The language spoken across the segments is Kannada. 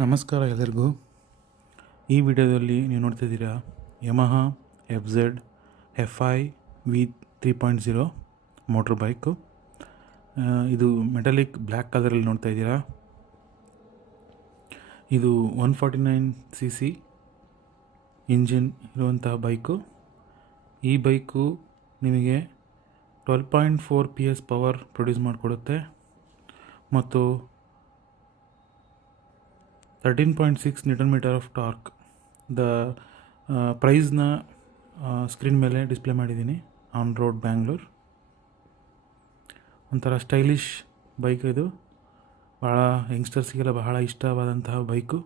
ನಮಸ್ಕಾರ ಎಲ್ಲರಿಗೂ. ಈ ವಿಡಿಯೋದಲ್ಲಿ ನೀವು ನೋಡ್ತಿದ್ದೀರಾ Yamaha FZ FI V 3.0 motor bike. ಇದು ಮೆಟಾಲಿಕ್ ಬ್ಲ್ಯಾಕ್ ಕಲರಲ್ಲಿ ನೋಡ್ತಾ ಇದ್ದೀರಾ. ಇದು 149cc ಇಂಜಿನ್ ಇರುವಂತಹ ಬೈಕು. ಈ ಬೈಕು ನಿಮಗೆ 12.4 PS ಪವರ್ ಪ್ರೊಡ್ಯೂಸ್ ಮಾಡಿಕೊಡುತ್ತೆ ಮತ್ತು 13.6 Nm ಆಫ್ ಟಾರ್ಕ್. ಪ್ರೈಸ್ನ ಸ್ಕ್ರೀನ್ ಮೇಲೆ ಡಿಸ್ಪ್ಲೇ ಮಾಡಿದ್ದೀನಿ. On road Bangalore. ಒಂಥರ ಸ್ಟೈಲಿಶ್ ಬೈಕ್ ಇದು. ಭಾಳ ಯಂಗ್ಸ್ಟರ್ಸ್ಗೆಲ್ಲ ಬಹಳ ಇಷ್ಟವಾದಂತಹ ಬೈಕು.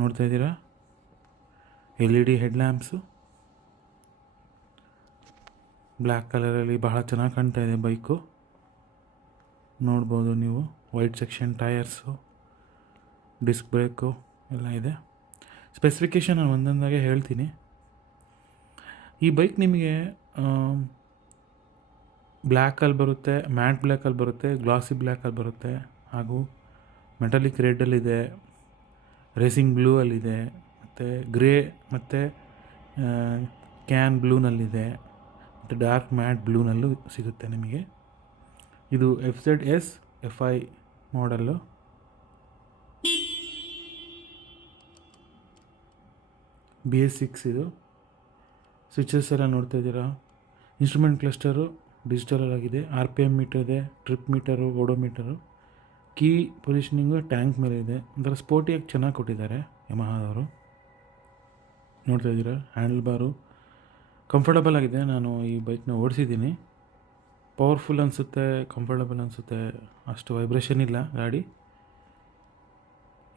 ನೋಡ್ತಾ ಇದ್ದೀರಾ, LED ಹೆಡ್ ಲ್ಯಾಂಪ್ಸು ಬ್ಲ್ಯಾಕ್ ಕಲರಲ್ಲಿ ಬಹಳ ಚೆನ್ನಾಗಿ ಕಾಣ್ತಾ ಇದೆ ಬೈಕು. ನೋಡ್ಬೋದು ನೀವು. White section tyres, disc brake ಎಲ್ಲ ಇದೆ. ಸ್ಪೆಸಿಫಿಕೇಷನ್ ನಾನು ಒಂದೊಂದಾಗೆ ಹೇಳ್ತೀನಿ. ಈ ಬೈಕ್ ನಿಮಗೆ ಬ್ಲ್ಯಾಕಲ್ಲಿ ಬರುತ್ತೆ, ಮ್ಯಾಟ್ ಬ್ಲ್ಯಾಕಲ್ಲಿ ಬರುತ್ತೆ, ಗ್ಲಾಸಿ ಬ್ಲ್ಯಾಕಲ್ಲಿ ಬರುತ್ತೆ, ಹಾಗೂ ಮೆಟಾಲಿಕ್ ರೆಡ್ಡಲ್ಲಿದೆ, ರೇಸಿಂಗ್ ಬ್ಲೂ ಅಲ್ಲಿದೆ, ಮತ್ತು ಗ್ರೇ ಮತ್ತು ಕ್ಯಾನ್ ಬ್ಲೂನಲ್ಲಿದೆ, ಮತ್ತು ಡಾರ್ಕ್ ಮ್ಯಾಟ್ ಬ್ಲೂನಲ್ಲೂ ಸಿಗುತ್ತೆ ನಿಮಗೆ. ಇದು FZS FI ಮಾಡೆಲ್ಲು. BS6 ಇದು. ಸ್ವಿಚಸ್ ಎಲ್ಲ ನೋಡ್ತಾ ಇದ್ದೀರಾ. ಇನ್ಸ್ಟ್ರೂಮೆಂಟ್ ಕ್ಲಸ್ಟರು ಡಿಜಿಟಲ್ ಆಗಿದೆ. RPM ಮೀಟರ್ ಇದೆ, trip meter, odometer. Key positioning tank ಮೇಲೆ ಇದೆ. ಒಂಥರ ಸ್ಪೋರ್ಟಿಯಾಗಿ ಚೆನ್ನಾಗಿ ಕೊಟ್ಟಿದ್ದಾರೆ ಯಮಹಾದವರು. ನೋಡ್ತಾ ಇದ್ದೀರಾ, ಹ್ಯಾಂಡಲ್ ಬಾರು ಕಂಫರ್ಟಬಲ್ ಆಗಿದೆ. ನಾನು ಈ ಬೈಕ್ನ ಓಡಿಸಿದ್ದೀನಿ. ಪವರ್ಫುಲ್ ಅನಿಸುತ್ತೆ, ಕಂಫರ್ಟಬಲ್ ಅನಿಸುತ್ತೆ. ಅಷ್ಟು ವೈಬ್ರೇಷನ್ ಇಲ್ಲ ಗಾಡಿ.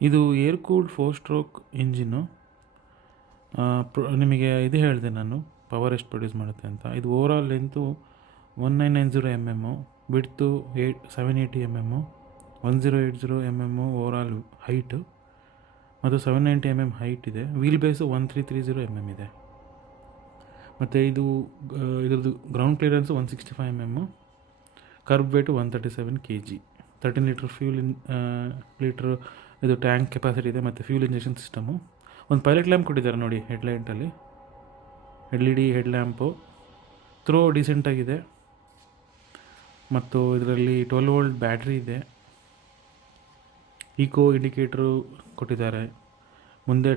ಇದು ಏರ್ ಕೂಲ್ಡ್ 4 ಸ್ಟ್ರೋಕ್ ಇಂಜಿನ್ನು. ನಿಮಗೆ ಇದು ಹೇಳಿದೆ ನಾನು, ಪವರ್ ಎಷ್ಟು ಪ್ರೊಡ್ಯೂಸ್ ಮಾಡುತ್ತೆ ಅಂತ. ಇದು ಓವರಾಲ್ ಲೆಂತು 1990 mm, ಬಿಡ್ತು 780 mm, 1080 mm ಓವರಾಲ್ ಹೈಟು, ಮತ್ತು 790 mm ಹೈಟ್ ಇದೆ. ವೀಲ್ ಬೇಸು 1330 mm ಇದೆ. ಮತ್ತು ಇದ್ರದ್ದು ground clearance 165 mm, kerb weight 137 kg, 13 litre ಇದು ಟ್ಯಾಂಕ್ ಕೆಪಾಸಿಟಿ ಇದೆ, ಮತ್ತು ಫ್ಯೂಲ್ ಇಂಜೆಕ್ಷನ್ ಸಿಸ್ಟಮು. ಒಂದು ಪೈಲಟ್ ಲ್ಯಾಂಪ್ ಕೊಟ್ಟಿದ್ದಾರೆ ನೋಡಿ ಹೆಡ್ಲೈಟಲ್ಲಿ, LED ಹೆಡ್ ಲ್ಯಾಂಪು. ಥ್ರೋ ಡೀಸೆಂಟಾಗಿದೆ. ಮತ್ತು ಇದರಲ್ಲಿ 12 ವೋಲ್ಟ್ ಬ್ಯಾಟ್ರಿ ಇದೆ. ಈಕೋ ಇಂಡಿಕೇಟ್ರು ಕೊಟ್ಟಿದ್ದಾರೆ. ಮುಂದೆ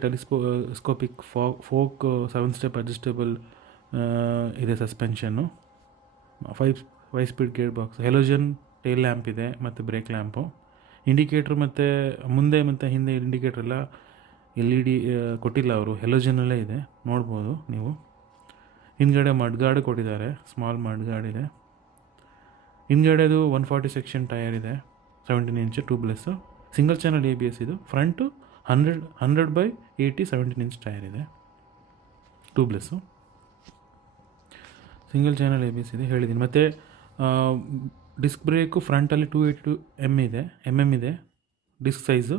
ಸ್ಕೋಪಿಕ್ ಫೋಕ್ 7 ಸ್ಟೆಪ್ ಅಡ್ಜಸ್ಟೇಬಲ್ ಇದೆ. Suspension 5 speed gear box, halogen tail lamp ಇದೆ, ಮತ್ತು ಬ್ರೇಕ್ ಲ್ಯಾಂಪು. ಇಂಡಿಕೇಟ್ರು ಮತ್ತು ಮುಂದೆ ಮತ್ತು ಹಿಂದೆ ಇಂಡಿಕೇಟ್ರೆಲ್ಲ LED ಕೊಟ್ಟಿಲ್ಲ ಅವರು, ಹೆಲೋಜನಲ್ಲೇ ಇದೆ, ನೋಡ್ಬೋದು ನೀವು. ಹಿಂದ್ಗಡೆ ಮಡ್ಗಾರ್ಡ್ ಕೊಟ್ಟಿದ್ದಾರೆ, ಸ್ಮಾಲ್ ಮಡ್ಗಾರ್ಡ್ ಇದೆ. ಹಿಂದ್ಗಡೆದು 140 ಸೆಕ್ಷನ್ ಟೈರ್ ಇದೆ, 17 ಇಂಚ್ ಟ್ಯೂಬ್ಲೆಸ್ಸು, ಸಿಂಗಲ್ ಚಾನಲ್ ABS ಇದು. ಫ್ರಂಟು 100/80 17 ಇಂಚ್ ಟೈರ್ ಇದೆ, ಟ್ಯೂಬ್ಲೆಸ್ಸು, ಸಿಂಗಲ್ ಚಾನಲ್ ABS ಇದೆ ಹೇಳಿದ್ದೀನಿ. ಮತ್ತು ಡಿಸ್ಕ್ ಬ್ರೇಕು ಫ್ರಂಟಲ್ಲಿ 282 mm ಇದೆ ಡಿಸ್ಕ್ ಸೈಜು.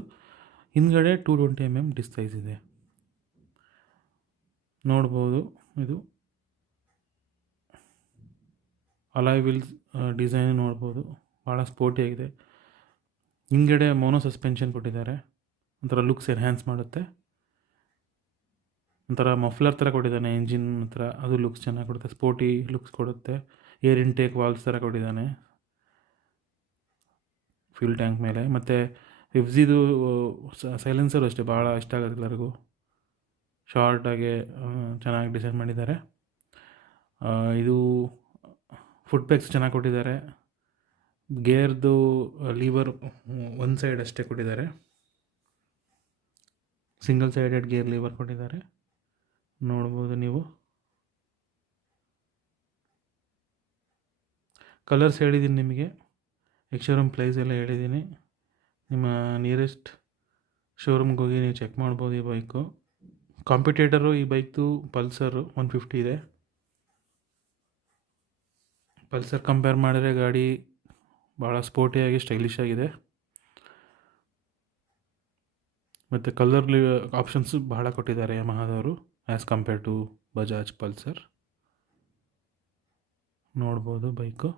ಹಿಂದ್ಗಡೆ 220 mm ಡಿಸ್ಕ್ ಸೈಜ್ ಇದೆ, ನೋಡ್ಬೋದು. ಇದು ಅಲಾಯ್ ವೀಲ್ಸ್ ಡಿಸೈನ್ ನೋಡ್ಬೋದು, ಭಾಳ ಸ್ಪೋರ್ಟಿಯಾಗಿದೆ. ಹಿಂದ್ಗಡೆ ಮೋನೋ ಸಸ್ಪೆನ್ಷನ್ ಕೊಟ್ಟಿದ್ದಾರೆ, ಒಂಥರ ಲುಕ್ಸ್ ಎನ್ಹ್ಯಾನ್ಸ್ ಮಾಡುತ್ತೆ. ಒಂಥರ ಮಫ್ಲರ್ ಥರ ಕೊಟ್ಟಿದ್ದಾನೆ ಇಂಜಿನ್ ಹತ್ರ, ಅದು ಲುಕ್ಸ್ ಚೆನ್ನಾಗಿ ಕೊಡುತ್ತೆ, ಸ್ಪೋರ್ಟಿ ಲುಕ್ಸ್ ಕೊಡುತ್ತೆ. ಏರ್ ಇಂಟೇಕ್ ವಾಲ್ವ್ಸ್ ಥರ ಕೊಟ್ಟಿದ್ದಾನೆ ಫ್ಯೂಲ್ ಟ್ಯಾಂಕ್ ಮೇಲೆ. ಮತ್ತು FZದು ಸೈಲೆನ್ಸರು ಅಷ್ಟೇ ಭಾಳ ಇಷ್ಟ ಆಗುತ್ತೆ ಎಲ್ಲರಿಗೂ. ಶಾರ್ಟಾಗಿ ಚೆನ್ನಾಗಿ ಡಿಸೈನ್ ಮಾಡಿದ್ದಾರೆ. ಇದು ಫುಟ್ ಪೆಗ್ಸ್ ಚೆನ್ನಾಗಿ ಕೊಟ್ಟಿದ್ದಾರೆ. ಗೇರ್ದು ಲೀವರ್ ಒಂದು ಸೈಡ್ ಅಷ್ಟೇ ಕೊಟ್ಟಿದ್ದಾರೆ, ಸಿಂಗಲ್ ಸೈಡೆಡ್ ಗೇರ್ ಲೀವರ್ ಕೊಟ್ಟಿದ್ದಾರೆ, ನೋಡ್ಬೋದು ನೀವು. ಕಲರ್ಸ್ ಹೇಳಿದ್ದೀನಿ ನಿಮಗೆ, ಎಕ್ಸ್-ಶೋರೂಮ್ ಪ್ರೈಸ್ ಎಲ್ಲ ಹೇಳಿದ್ದೀನಿ. ನಿಮ್ಮ ನಿಯರೆಸ್ಟ್ ಶೋರೂಮ್ಗೆ ಹೋಗಿ ನೀವು ಚೆಕ್ ಮಾಡ್ಬೋದು ಈ ಬೈಕು. ಕಾಂಪಿಟೇಟರು ಈ ಬೈಕ್ದು ಪಲ್ಸರು 150 ಇದೆ. ಪಲ್ಸರ್ ಕಂಪೇರ್ ಮಾಡಿದ್ರೆ ಗಾಡಿ ಭಾಳ ಸ್ಪೋರ್ಟಿಯಾಗಿ ಸ್ಟೈಲಿಶ್ ಆಗಿದೆ. ಮತ್ತು ಕಲರ್ ಆಪ್ಷನ್ಸು ಬಹಳ ಕೊಟ್ಟಿದ್ದಾರೆ ಯಮಹಾದವರು as compare to Bajaj Pulsar. ನೋಡ್ಬೋದು ಬೈಕು.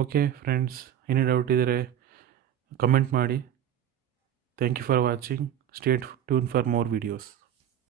ಓಕೆ ಫ್ರೆಂಡ್ಸ್, ಏನೇ ಡೌಟ್ ಇದ್ದರೆ ಕಮೆಂಟ್ ಮಾಡಿ. Thank you for watching. Stay tune for more videos.